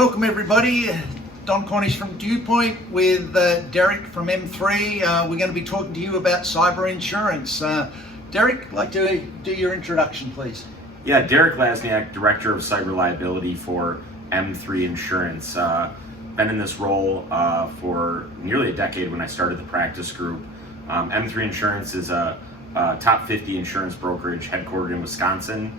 Welcome everybody. Don Cornish from Dewpoint with Derek from M3. We're going to be talking to you about cyber insurance. Derek, I'd like to do your introduction, please. Yeah, Derek Laczniak, Director of Cyber Liability for M3 Insurance. Been in this role for nearly a decade when I started the practice group. M3 Insurance is a top 50 insurance brokerage headquartered in Wisconsin,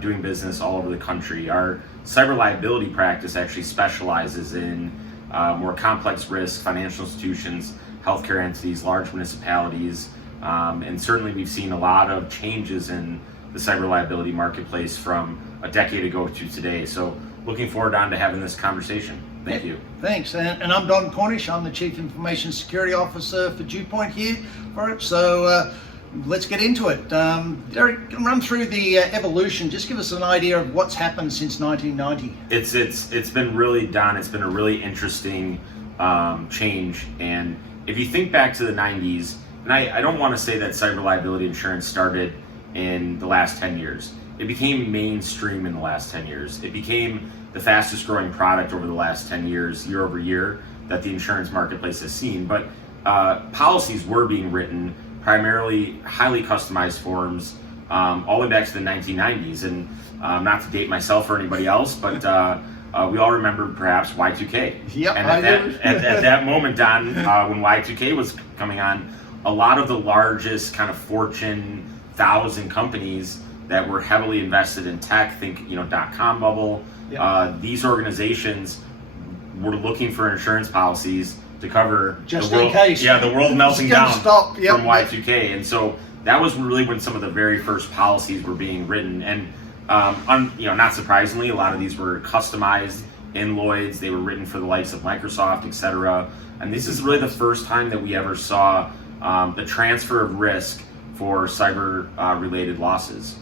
doing business all over the country. Our cyber liability practice actually specializes in more complex risks, financial institutions, healthcare entities, large municipalities, and certainly we've seen a lot of changes in the cyber liability marketplace from a decade ago to today. So looking forward to having this conversation. Thank you. Thanks. And I'm Don Cornish. I'm the Chief Information Security Officer for Dewpoint here for it. So let's get into it. Derek, run through the evolution. Just give us an idea of what's happened since 1990. It's been really, Don, it's been a really interesting change. And if you think back to the 90s, and I don't want to say that cyber liability insurance started in the last 10 years. It became mainstream in the last 10 years. It became the fastest growing product over the last 10 years, year over year, that the insurance marketplace has seen. But policies were being written, primarily highly customized forms, all the way back to the 1990s. And not to date myself or anybody else, but we all remember perhaps Y2K. Yep, and at that moment, Don, when Y2K was coming on, a lot of the largest kind of Fortune 1000 companies that were heavily invested in tech, think .com bubble. Yep. These organizations were looking for insurance policies to cover just the world, in case. Yeah, the world melting down stop. Yep. From Y2K, and so that was really when some of the very first policies were being written. And not surprisingly, a lot of these were customized in Lloyd's. They were written for the likes of Microsoft, etc. And this is really the first time that we ever saw the transfer of risk for cyber-related losses.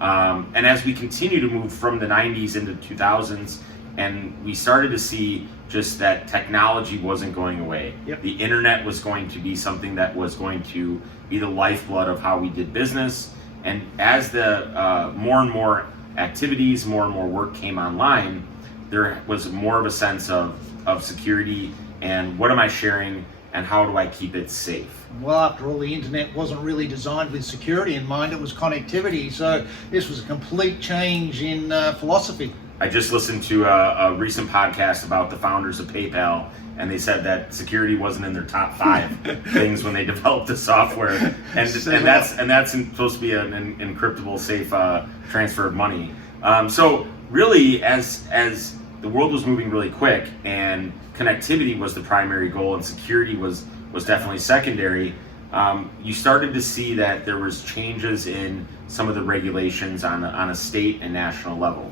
And as we continue to move from the 90s into 2000s, and we started to see just that technology wasn't going away. Yep. The internet was going to be something that was going to be the lifeblood of how we did business. And as the more and more activities, more and more work came online, there was more of a sense of security and what am I sharing and how do I keep it safe? Well, after all, the internet wasn't really designed with security in mind, it was connectivity. So this was a complete change in philosophy. I just listened to a recent podcast about the founders of PayPal, and they said that security wasn't in their top 5 things when they developed the software, and that's supposed to be an encryptable, safe transfer of money. So really, as the world was moving really quick, and connectivity was the primary goal, and security was definitely secondary. You started to see that there was changes in some of the regulations on a state and national level.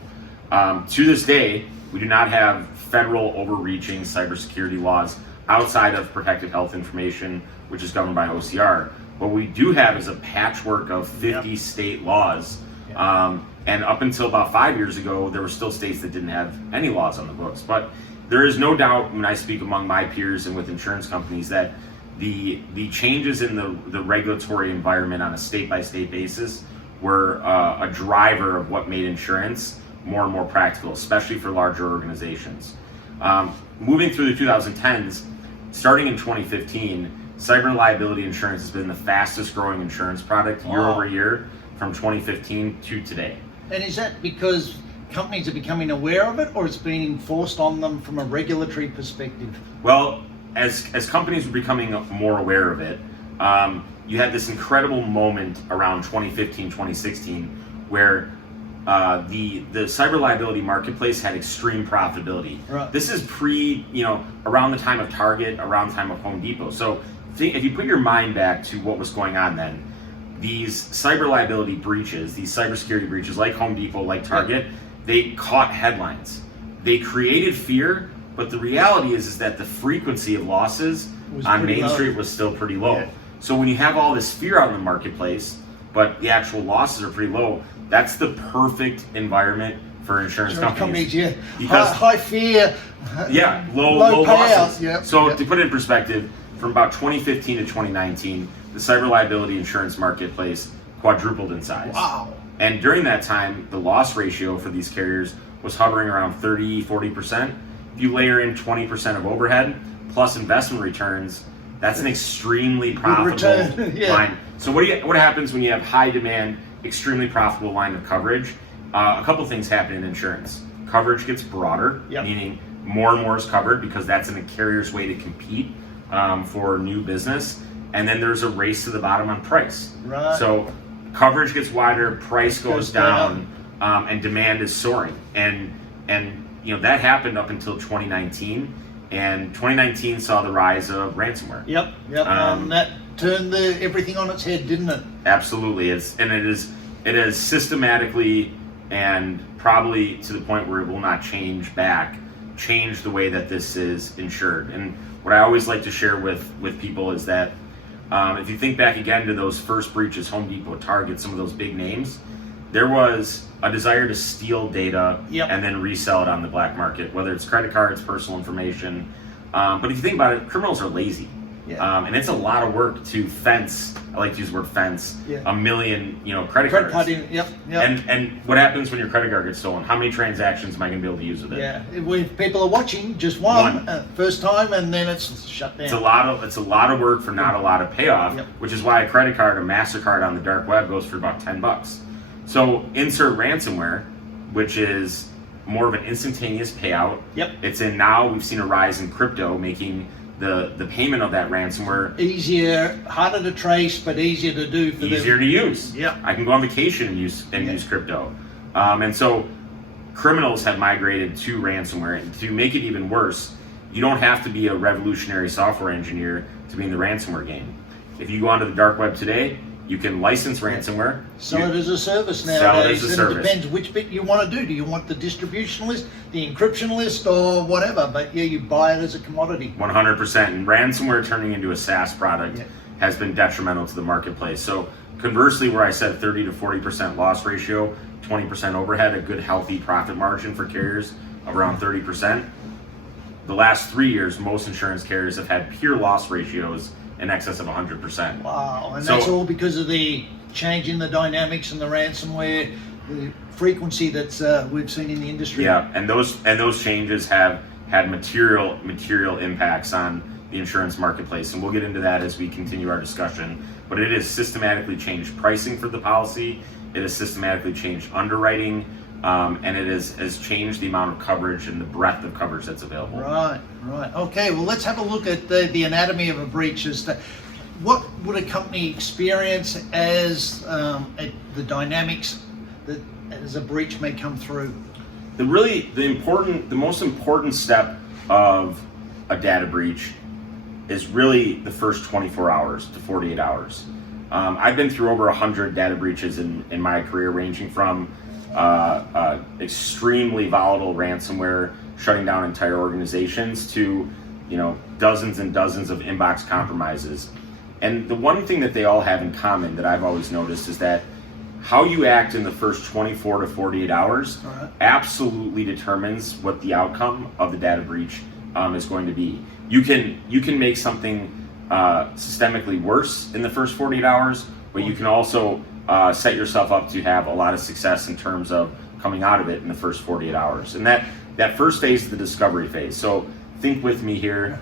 To this day, we do not have federal overreaching cybersecurity laws outside of protected health information, which is governed by OCR. What we do have is a patchwork of 50 state laws. And up until about 5 years ago, there were still states that didn't have any laws on the books. But there is no doubt when I speak among my peers and with insurance companies that the changes in the regulatory environment on a state-by-state basis were a driver of what made insurance more and more practical, especially for larger organizations. Moving through the 2010s, starting in 2015, cyber liability insurance has been the fastest growing insurance product year over year from 2015 to today. And is that because companies are becoming aware of it, or it's being enforced on them from a regulatory perspective? Well, as companies were becoming more aware of it, you had this incredible moment around 2015, 2016, where the cyber liability marketplace had extreme profitability. Right. This is around the time of Target, around the time of Home Depot. So if you put your mind back to what was going on then, these cyber liability breaches, these cybersecurity breaches like Home Depot, like Target, they caught headlines. They created fear, but the reality is that the frequency of losses on Main Street was still pretty low. Yeah. So when you have all this fear out in the marketplace, but the actual losses are pretty low, that's the perfect environment for insurance companies. Yeah. Because high fear. Yeah, low losses. Yep. So to put it in perspective, from about 2015 to 2019, the cyber liability insurance marketplace quadrupled in size. Wow. And during that time, the loss ratio for these carriers was hovering around 30-40%. If you layer in 20% of overhead plus investment returns, that's an extremely profitable line. So what happens when you have high demand, extremely profitable line of coverage? A couple things happen in insurance. Coverage gets broader, meaning more and more is covered because that's in a carrier's way to compete for new business. And then there's a race to the bottom on price. Right. So coverage gets wider, price goes down, and demand is soaring. And that happened up until 2019. And 2019 saw the rise of ransomware. Yep. And that turned everything on its head, didn't it? Absolutely. It is systematically and probably to the point where it will not change the way that this is insured. And what I always like to share with people is that if you think back again to those first breaches, Home Depot, Target, some of those big names, there was a desire to steal data and then resell it on the black market, whether it's credit cards, personal information. But if you think about it, criminals are lazy. And it's a lot of work to fence, I like to use the word fence, a million credit cards. And what happens when your credit card gets stolen? How many transactions am I going to be able to use with it? If people are watching, just one. First time, and then it's shut down. It's a lot of work for not a lot of payoff, which is why a credit card, a MasterCard on the dark web goes for about $10. So insert ransomware, which is more of an instantaneous payout. It's in now, we've seen a rise in crypto, making the payment of that ransomware easier, harder to trace, but easier to do for easier to use. I can go on vacation and use crypto. And so criminals have migrated to ransomware. And to make it even worse, you don't have to be a revolutionary software engineer to be in the ransomware game. If you go onto the dark web today, you can license ransomware. Sell it as a service nowadays. Sell it as a service. It depends which bit you want to do. Do you want the distribution list, the encryption list, or whatever? But you buy it as a commodity. 100%. And ransomware turning into a SaaS product has been detrimental to the marketplace. So conversely, where I said 30 to 40% loss ratio, 20% overhead, a good healthy profit margin for carriers of around 30%. The last 3 years, most insurance carriers have had pure loss ratios in excess of 100%. Wow, and that's all because of the change in the dynamics and the ransomware, the frequency that we've seen in the industry. And those changes have had material impacts on the insurance marketplace, and we'll get into that as we continue our discussion. But it has systematically changed pricing for the policy. It has systematically changed underwriting, and it has changed the amount of coverage and the breadth of coverage that's available. Right. Okay, well, let's have a look at the anatomy of a breach. As to what would a company experience as the dynamics that as a breach may come through? The most important step of a data breach is really the first 24 hours to 48 hours. I've been through over 100 data breaches in my career, ranging from extremely volatile ransomware shutting down entire organizations to dozens and dozens of inbox compromises. And the one thing that they all have in common that I've always noticed is that how you act in the first 24 to 48 hours absolutely determines what the outcome of the data breach is going to be. You can make something systemically worse in the first 48 hours, but you can also set yourself up to have a lot of success in terms of coming out of it in the first 48 hours. And that first phase is the discovery phase. So think with me here.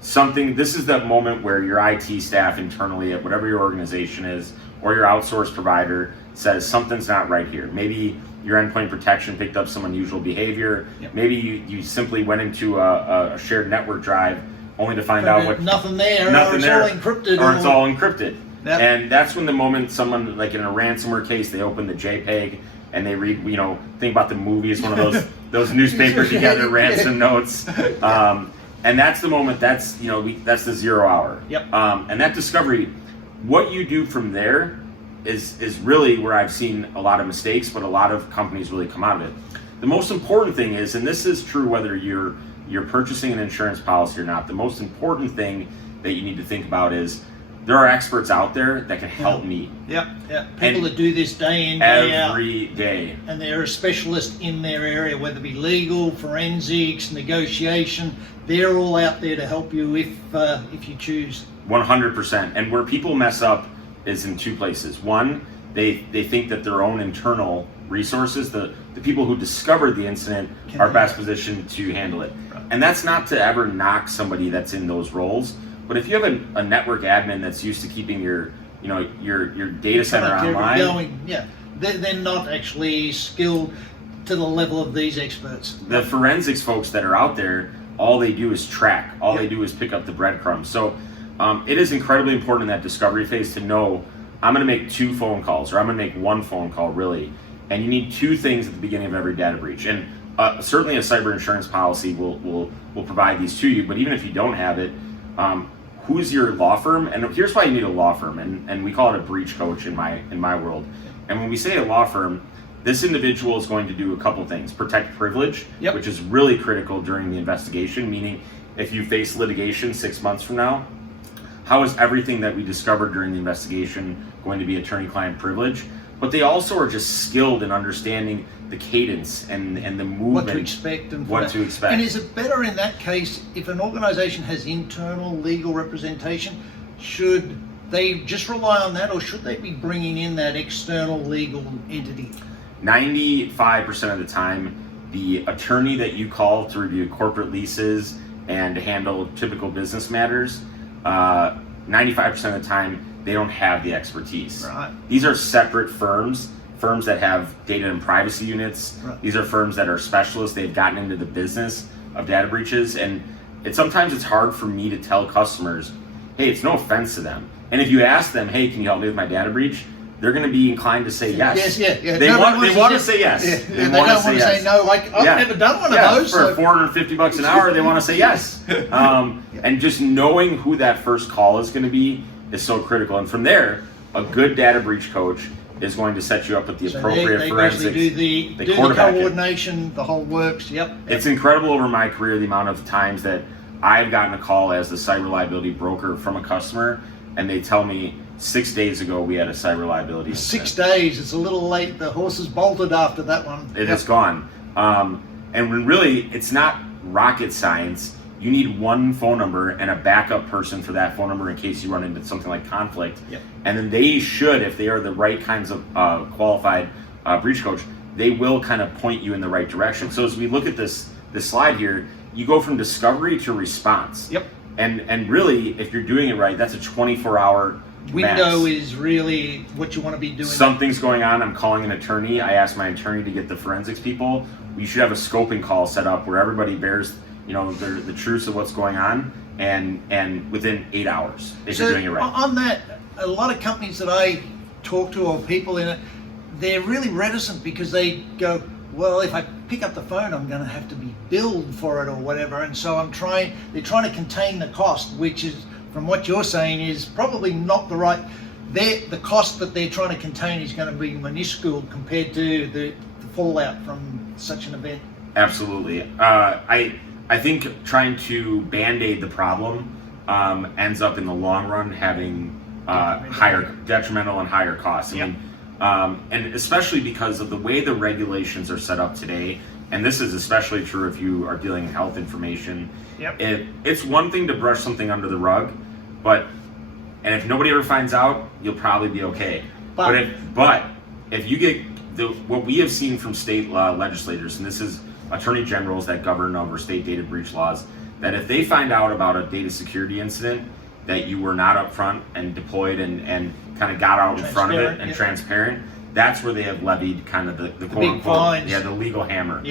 This is that moment where your IT staff internally at whatever your organization is, or your outsourced provider, says something's not right here. Maybe your endpoint protection picked up some unusual behavior. Maybe you simply went into a shared network drive only to find out nothing there, or it's all encrypted. And that's when the moment someone, like in a ransomware case, they open the JPEG and they read, think about the movies, one of those newspapers together, ransom notes. And that's the moment, that's the 0 hour. And that discovery, what you do from there is really where I've seen a lot of mistakes, but a lot of companies really come out of it. The most important thing is, and this is true whether you're purchasing an insurance policy or not, the most important thing that you need to think about is there are experts out there that can help me. People that do this day in, day out. Every day. And they're a specialist in their area, whether it be legal, forensics, negotiation. They're all out there to help you if you choose. 100%. And where people mess up is in two places. One, they think that their own internal resources, the people who discovered the incident are best positioned to handle it. Right. And that's not to ever knock somebody that's in those roles, but if you have a network admin that's used to keeping your data center online, going, they're not actually skilled to the level of these experts. The forensics folks that are out there, all they do is track. All they do is pick up the breadcrumbs. So it is incredibly important in that discovery phase to know, I'm going to make 2 phone calls, or I'm going to make 1 phone call, really. And you need 2 things at the beginning of every data breach. And certainly a cyber insurance policy will provide these to you. But even if you don't have it, who's your law firm? And here's why you need a law firm. And we call it a breach coach in my world. And when we say a law firm, this individual is going to do a couple things. Protect privilege, which is really critical during the investigation, meaning if you face litigation 6 months from now, how is everything that we discovered during the investigation going to be attorney-client privilege? But they also are just skilled in understanding the cadence and the movement. What to expect. And is it better in that case if an organization has internal legal representation? Should they just rely on that, or should they be bringing in that external legal entity? 95% of the time, the attorney that you call to review corporate leases and to handle typical business matters, 95% of the time, they don't have the expertise. Right. These are separate firms that have data and privacy units. Right. These are firms that are specialists. They've gotten into the business of data breaches. And sometimes it's hard for me to tell customers, hey, it's no offense to them. And if you ask them, hey, can you help me with my data breach? They're going to be inclined to say yes. Yes. They want to say yes. They don't want to say no. Like, I've never done one of those. For $450 an hour, they want to say yes. And just knowing who that first call is going to be is so critical. And from there, a good data breach coach is going to set you up with the appropriate forensics. They do the coordination, the whole works. It's incredible over my career the amount of times that I've gotten a call as the cyber liability broker from a customer, and they tell me, 6 days ago we had a cyber liability incident. 6 days, it's a little late. The horses bolted after that one. It is gone. And when really, it's not rocket science. You need 1 phone number and a backup person for that phone number in case you run into something like conflict. And then they should, if they are the right kinds of qualified breach coach, they will kind of point you in the right direction. So as we look at this slide here, you go from discovery to response. And really, if you're doing it right, that's a 24-hour window max. Is really what you want to be doing. Something's going on, I'm calling an attorney. I ask my attorney to get the forensics people. We should have a scoping call set up where everybody bears the truths of what's going on, and within 8 hours, if you're doing it right. On that, a lot of companies that I talk to, or people in it, they're really reticent because they go, well, if I pick up the phone, I'm going to have to be billed for it or whatever. And so they're trying to contain the cost, which is, from what you're saying, is probably not the right, the cost that they're trying to contain is going to be minuscule compared to the fallout from such an event. Absolutely. I think trying to band-aid the problem ends up in the long run having higher detrimental and higher costs. And especially because of the way the regulations are set up today, and this is especially true if you are dealing in health information. It's one thing to brush something under the rug, and if nobody ever finds out, you'll probably be okay. But if you get what we have seen from state legislators, and this is attorney generals that govern over state data breach laws, that if they find out about a data security incident that you were not upfront and deployed and kind of got out in front of it and transparent, that's where they have levied kind of the quote unquote, the legal hammer.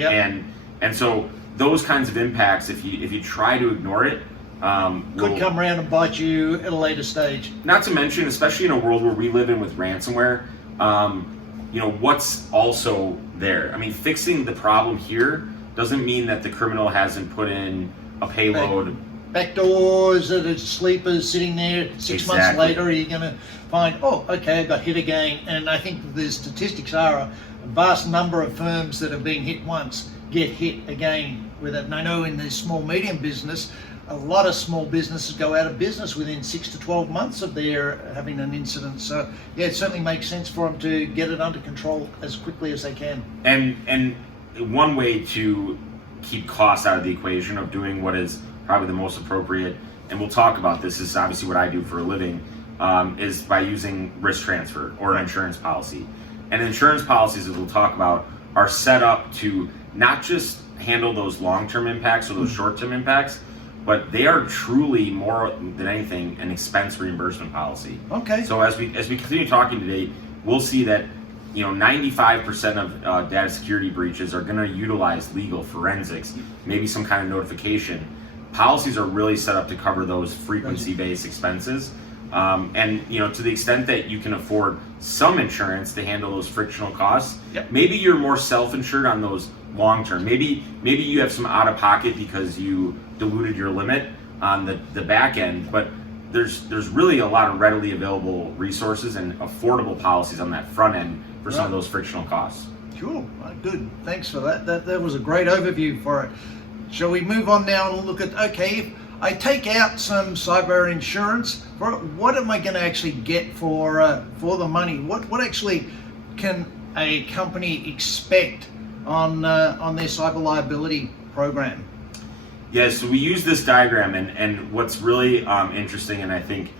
And so those kinds of impacts, if you try to ignore it, could come around and bite you at a later stage. Not to mention, especially in a world where we live in with ransomware, what's also there. I mean, fixing the problem here doesn't mean that the criminal hasn't put in a payload. Backdoors that are sleepers sitting there 6 months later, you're going to find, oh, okay, I got hit again. And I think the statistics are a vast number of firms that have been hit once get hit again with it. And I know in the small medium business, a lot of small businesses go out of business within 6 to 12 months of their having an incident. So yeah, it certainly makes sense for them to get it under control as quickly as they can. And one way to keep costs out of the equation of doing what is probably the most appropriate, and we'll talk about this is obviously what I do for a living, is by using risk transfer or an insurance policy. And insurance policies, as we'll talk about, are set up to not just handle those long-term impacts or those short-term impacts, but they are truly, more than anything, an expense reimbursement policy. Okay. So as we continue talking today, we'll see that 95% of data security breaches are going to utilize legal, forensics, maybe some kind of notification. Policies are really set up to cover those frequency-based expenses. And to the extent that you can afford some insurance to handle those frictional costs, maybe you're more self-insured on those long-term. Maybe you have some out-of-pocket because you diluted your limit on the back end, but there's really a lot of readily available resources and affordable policies on that front end for some of those frictional costs. Sure, good. Thanks for that. That was a great overview for it. Shall we move on now and look at, okay, if I take out some cyber insurance, what am I going to actually get for the money? What actually can a company expect on their cyber liability program? Yeah, so we use this diagram, and what's really interesting, and I think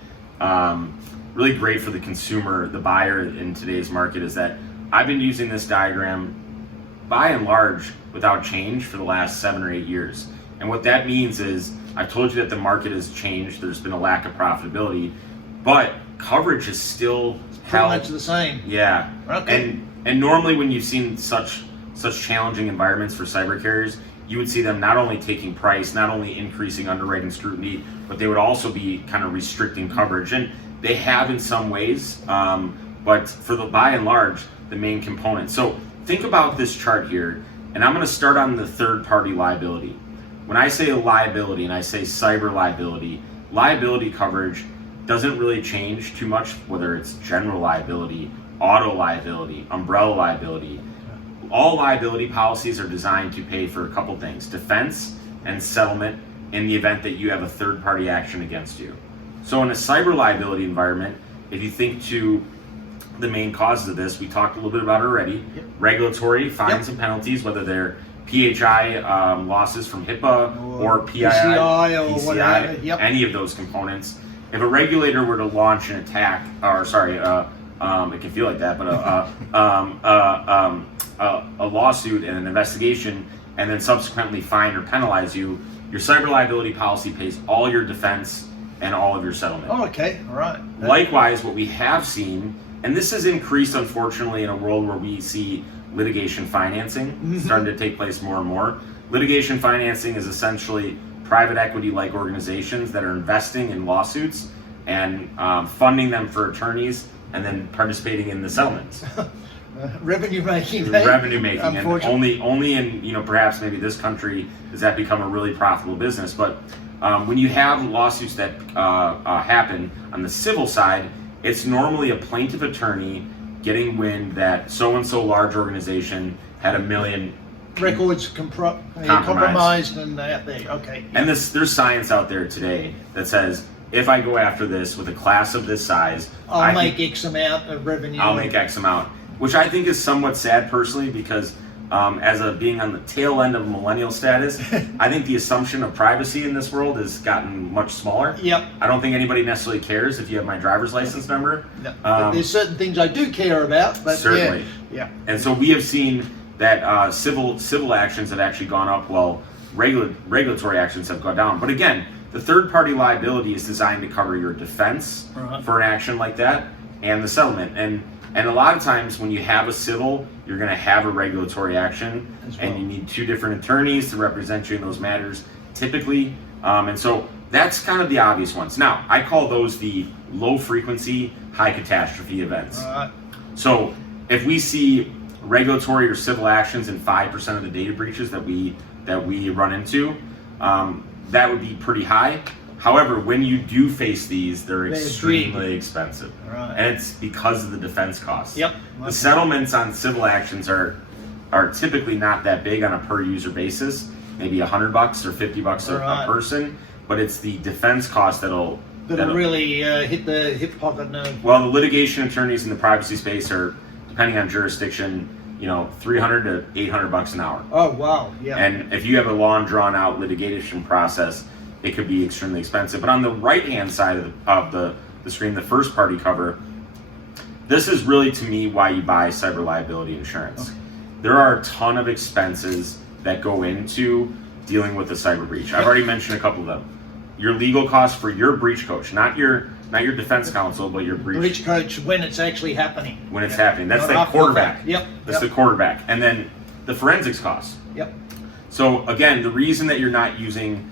really great for the consumer, the buyer in today's market, is that I've been using this diagram by and large without change for the last 7 or 8 years. And what that means is, I've told you that the market has changed, there's been a lack of profitability, but coverage is still pretty much the same. Yeah. Okay. And normally when you've seen such challenging environments for cyber carriers, you would see them not only taking price, not only increasing underwriting scrutiny, but they would also be kind of restricting coverage. And they have in some ways, but for the by and large, the main component. So think about this chart here, and I'm going to start on the third-party liability. When I say a liability and I say cyber liability coverage doesn't really change too much, whether it's general liability, auto liability, umbrella liability. All liability policies are designed to pay for a couple things: defense and settlement in the event that you have a third-party action against you. So in a cyber liability environment, if you think to the main causes of this, we talked a little bit about it already. Regulatory fines and penalties, whether they're PHI losses from HIPAA or PII, PCI, or whatever. Any of those components. If a regulator were to launch an attack, or sorry, it can feel like that, but a lawsuit and an investigation, and then subsequently fine or penalize you, your cyber liability policy pays all your defense and all of your settlement. Oh, okay, all right. Likewise, what we have seen, and this has increased unfortunately in a world where we see litigation financing starting to take place more and more. Litigation financing is essentially private equity-like organizations that are investing in lawsuits and funding them for attorneys and then participating in the settlements. Revenue making. Revenue making, and only in perhaps maybe this country does that become a really profitable business. But when you have lawsuits that happen on the civil side, it's normally a plaintiff attorney getting wind that so-and-so large organization had $1 million records compromised and out there. Okay. And there's science out there today that says, if I go after this with a class of this size, I'll make X amount of revenue. I'll make X amount, which I think is somewhat sad personally, because being on the tail end of millennial status, I think the assumption of privacy in this world has gotten much smaller. Yep. I don't think anybody necessarily cares if you have my driver's license number. No. But there's certain things I do care about. But certainly. Yeah. And so we have seen that civil actions have actually gone up while regulatory actions have gone down. But again, the third-party liability is designed to cover your defense for an action like that and the settlement. And a lot of times when you have a civil, you're going to have a regulatory action, and you need two different attorneys to represent you in those matters, typically. And so that's kind of the obvious ones. Now, I call those the low-frequency, high-catastrophe events. So if we see regulatory or civil actions in 5% of the data breaches that we run into, that would be pretty high. However, when you do face these, they're extremely expensive. And it's because of the defense costs. Yep. The settlements on civil actions are typically not that big on a per user basis, maybe $100 or $50 a person, but it's the defense cost that'll really hit the hip pocket nerve. Well, the litigation attorneys in the privacy space are, depending on jurisdiction, $300 to $800 an hour. Oh wow, yeah. And if you have a long, drawn-out litigation process, it could be extremely expensive. But on the right-hand side of the screen, the first-party cover, this is really, to me, why you buy cyber liability insurance. Okay. There are a ton of expenses that go into dealing with a cyber breach. I've already mentioned a couple of them. Your legal costs for your breach coach, not your defense counsel, but your breach coach when it's actually happening. When it's happening. That's Not the quarterback. Yep. That's the quarterback. And then the forensics costs. Yep. So again, the reason that you're not using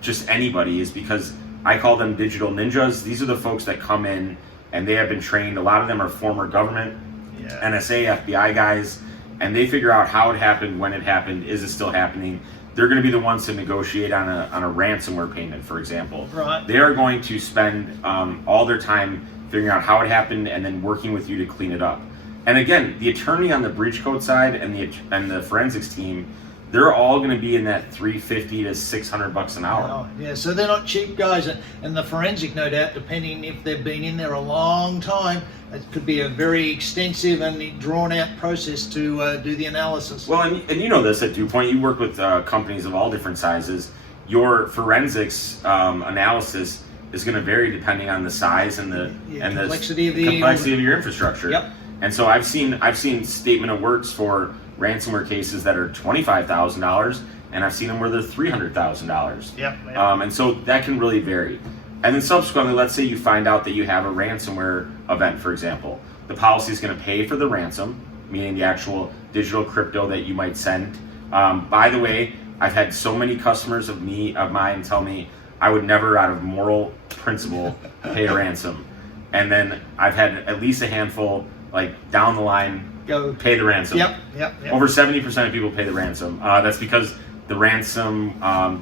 just anybody is because I call them digital ninjas. These are the folks that come in and they have been trained. A lot of them are former government, NSA, FBI guys, and they figure out how it happened, when it happened, is it still happening. They're going to be the ones to negotiate on a ransomware payment, for example. Right. They are going to spend all their time figuring out how it happened and then working with you to clean it up. And again, the attorney on the breach code side and the forensics team, they're all going to be in that $350 to $600 an hour. Oh, yeah, so they're not cheap guys, and the forensic, no doubt, depending if they've been in there a long time, it could be a very extensive and drawn-out process to do the analysis. Well, and you know this at Dewpoint, you work with companies of all different sizes. Your forensics analysis is going to vary depending on the size and the complexity of your infrastructure. Yep. And so I've seen statement of works for ransomware cases that are $25,000, and I've seen them where they're $300,000. Yep. And so that can really vary. And then subsequently, let's say you find out that you have a ransomware event, for example. The policy is going to pay for the ransom, meaning the actual digital crypto that you might send. By the way, I've had so many customers of mine tell me I would never, out of moral principle, pay a ransom. And then I've had at least a handful, like down the line, pay the ransom. Yep. Over 70% of people pay the ransom. That's because the ransom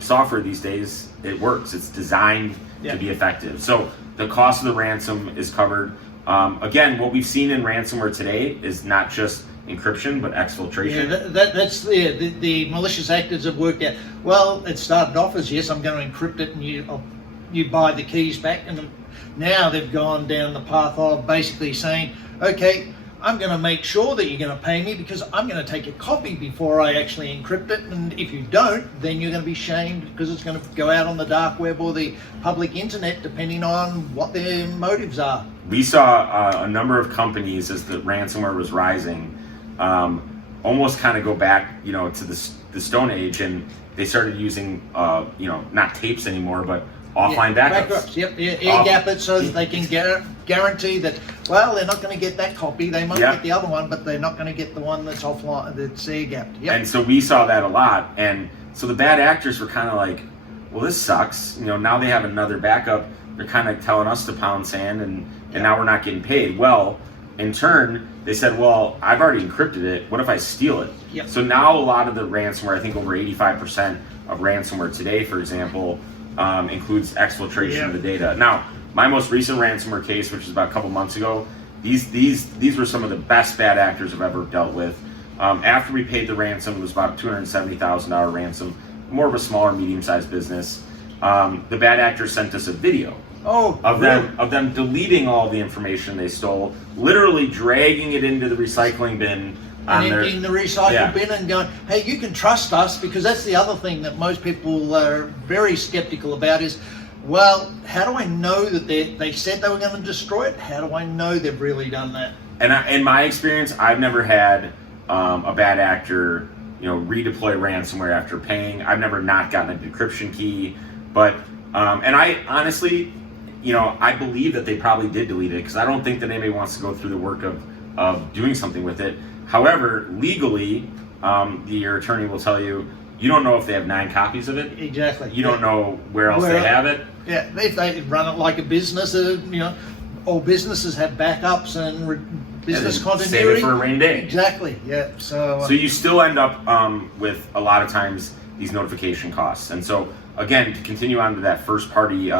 software these days, it works. It's designed to be effective. So the cost of the ransom is covered. Again, what we've seen in ransomware today is not just encryption, but exfiltration. Yeah, that's the malicious actors have worked out. Well, it started off as, yes, I'm going to encrypt it, and you buy the keys back, and now they've gone down the path of basically saying, okay, I'm going to make sure that you're going to pay me because I'm going to take a copy before I actually encrypt it, and if you don't, then you're going to be shamed because it's going to go out on the dark web or the public internet, depending on what their motives are. We saw a number of companies, as the ransomware was rising, almost kind of go back, to the Stone Age, and they started using, not tapes anymore, but offline backups. Yep, air gap it so that they can guarantee that, well, they're not going to get that copy. They might get the other one, but they're not going to get the one that's offline, that's air gapped. Yep. And so we saw that a lot. And so the bad actors were kind of like, well, this sucks. Now they have another backup. They're kind of telling us to pound sand, and now we're not getting paid. Well, in turn, they said, well, I've already encrypted it. What if I steal it? Yep. So now a lot of the ransomware, I think over 85% of ransomware today, for example, includes exfiltration of the data. Now, my most recent ransomware case, which was about a couple months ago, these were some of the best bad actors I've ever dealt with. After we paid the ransom, it was about a $270,000 ransom, more of a smaller, medium-sized business. The bad actors sent us a video of them deleting all the information they stole, literally dragging it into the recycling bin. And emptying the recycle bin and going, hey, you can trust us, because that's the other thing that most people are very skeptical about is, well, how do I know that they said they were going to destroy it? How do I know they've really done that? And in my experience, I've never had a bad actor, redeploy ransomware after paying. I've never not gotten a decryption key, but and I honestly, I believe that they probably did delete it because I don't think that anybody wants to go through the work of doing something with it. However, legally, your attorney will tell you, you don't know if they have 9 copies of it. Exactly. You don't know where else they have it. Yeah, if they run it like a business, all businesses have backups and business continuity. Save it for a rainy day. Exactly. Yeah. So you still end up with a lot of times these notification costs. And so again, to continue on to that first party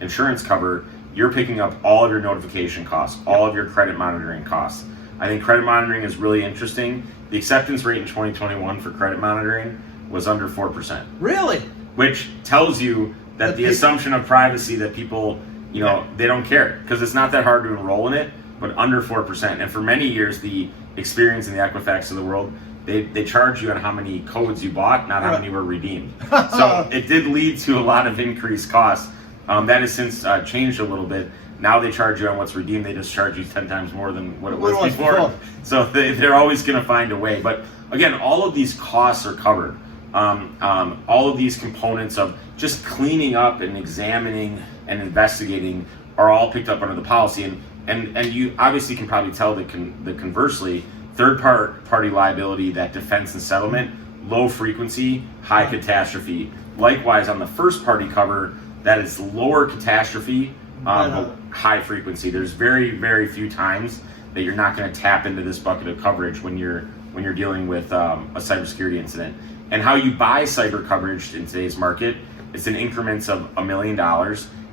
insurance cover, you're picking up all of your notification costs, all of your credit monitoring costs. I think credit monitoring is really interesting. The acceptance rate in 2021 for credit monitoring was under 4%. Really? Which tells you that the assumption of privacy that people, they don't care, because it's not that hard to enroll in it, but under 4%. And for many years, the Experience and the Equifax of the world, they charge you on how many codes you bought, not how many were redeemed. So it did lead to a lot of increased costs. That has since changed a little bit. Now they charge you on what's redeemed. They just charge you 10 times more than what it was What it was before. before. So they're always going to find a way. But again, all of these costs are covered. All of these components of just cleaning up and examining and investigating are all picked up under the policy. And you obviously can probably tell that conversely, third-party liability, that defense and settlement, low frequency, high catastrophe. Likewise, on the first-party cover, that is lower catastrophe, but high frequency. There's very, very few times that you're not going to tap into this bucket of coverage when you're dealing with a cybersecurity incident. And how you buy cyber coverage in today's market, it's in increments of $1 million,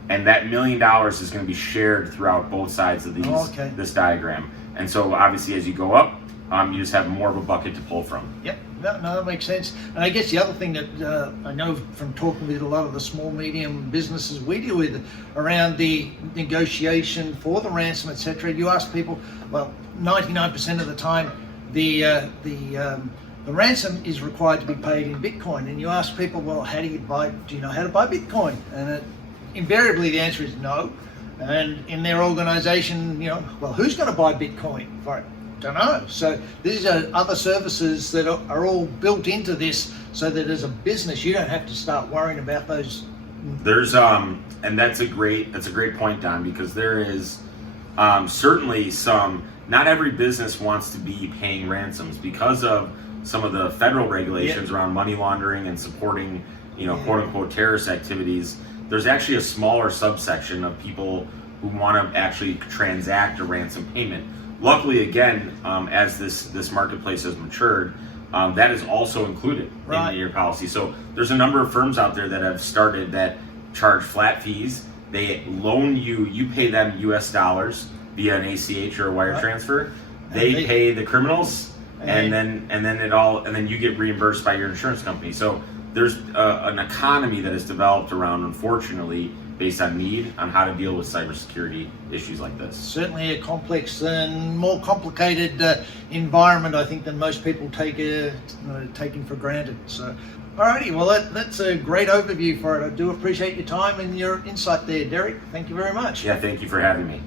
and that $1 million is going to be shared throughout both sides of this diagram. And so obviously as you go up, you just have more of a bucket to pull from. Yep, no, that makes sense. And I guess the other thing that I know from talking with a lot of the small, medium businesses we deal with around the negotiation for the ransom, etc., you ask people, well, 99% of the time, the ransom is required to be paid in Bitcoin. And you ask people, well, do you know how to buy Bitcoin? And invariably the answer is no. And in their organization, well, who's going to buy Bitcoin for it? Don't know. So these are other services that are all built into this, so that as a business you don't have to start worrying about those. There's and that's a great point, Don, because there is certainly not every business wants to be paying ransoms because of some of the federal regulations around money laundering and supporting quote unquote terrorist activities. There's actually a smaller subsection of people who want to actually transact a ransom payment. Luckily, again, as this marketplace has matured, that is also included in your policy. So there's a number of firms out there that have started that charge flat fees. They loan you pay them US dollars via an ACH or a wire transfer. They pay the criminals, and then you get reimbursed by your insurance company. So there's an economy that has developed around, unfortunately, based on need on how to deal with cybersecurity issues like this. Certainly a complex and more complicated environment, I think, than most people taken for granted. So, alrighty, well that's a great overview for it. I do appreciate your time and your insight there, Derek. Thank you very much. Yeah, thank you for having me.